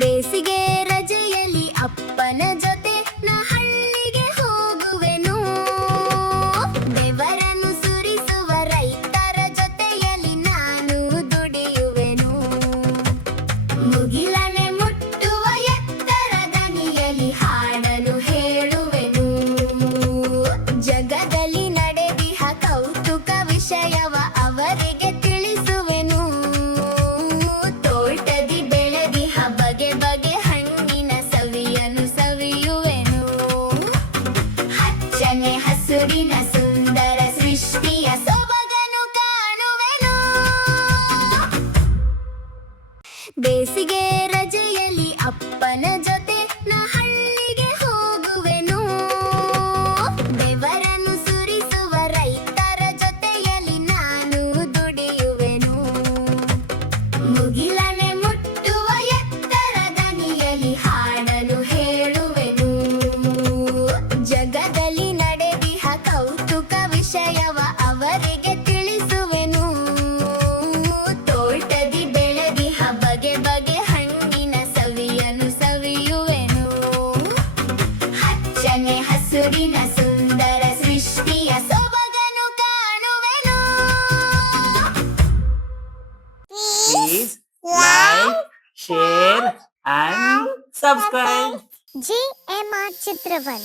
ಬೇಸಿಗೆ ರಜೆಯಲ್ಲಿ ಅಪ್ಪನ ಜೊತೆ ನಾ ಹಳ್ಳಿಗೆ ಹೋಗುವೆನು. ಬೆವರನ್ನು ಸುರಿಸುವ ರೈತರ ಜೊತೆಯಲ್ಲಿ ನಾನು ದುಡಿಯುವೆನು. ಮುಗಿಲನೆ ಮುಟ್ಟುವ ಎತ್ತರ ದನಿಯಲ್ಲಿ ಹಾಡಲು ಹೇಳುವೆನು. ಜಗದಲ್ಲಿ ನಡೆದಿಹ ಕೌತುಕ ವಿಷಯವ ಅವರಿಗೆ ತಿಳಿಸುವೆನು. ತೋಟದಿ ಬೆಳೆದಿಹ ಬಗೆ ಬಗೆ ಹಣ್ಣಿನ ಸವಿಯನ್ನು ಸವಿಯುವೆನು. ಹಚ್ಚನೆ ಹಸುರಿನ ಸುಂದರ ಸೃಷ್ಟಿಯ ಸೊಬಗನ್ನು ಕಾಣುವೆನು. ಬೇಸಿಗೆ ರಜೆಯಲ್ಲಿ ಅಪ್ಪನ ಜೊತೆ ನಾ ಹಳ್ಳಿಗೆ ಹೋಗುವೆನು. ಬೆವರನ್ನು ಸುರಿಸುವ ರೈತರ ಜೊತೆಯಲ್ಲಿ ನಾನು ದುಡಿಯುವೆನು. ಮುಗಿಲನೆ ಮುಟ್ಟುವ ಎತ್ತರ ದನಿಯಲ್ಲಿ ಹಾಡಲು ಹೇಳುವೆನು. ಜಗದಲ್ಲಿ ನಡೆದಿಹ ಕೌತುಕ ವಿಷಯವ ಅವರಿಗೆ ತಿಳಿಸುವೆನು. ತೋಟದಿ ಬೆಳೆದಿಹ ಬಗೆ ಬಗೆ ಹಣ್ಣಿನ ಸವಿಯನ್ನು ಸವಿಯುವೆನು. ಹಚ್ಚನೆ ಹಸುರಿನ ಸುಂದರ ಸೃಷ್ಟಿಯ ಸೊಬಗನ್ನು ಕಾಣುವೆನು. Please like, share and subscribe. GMR ಚಿತ್ರವನ್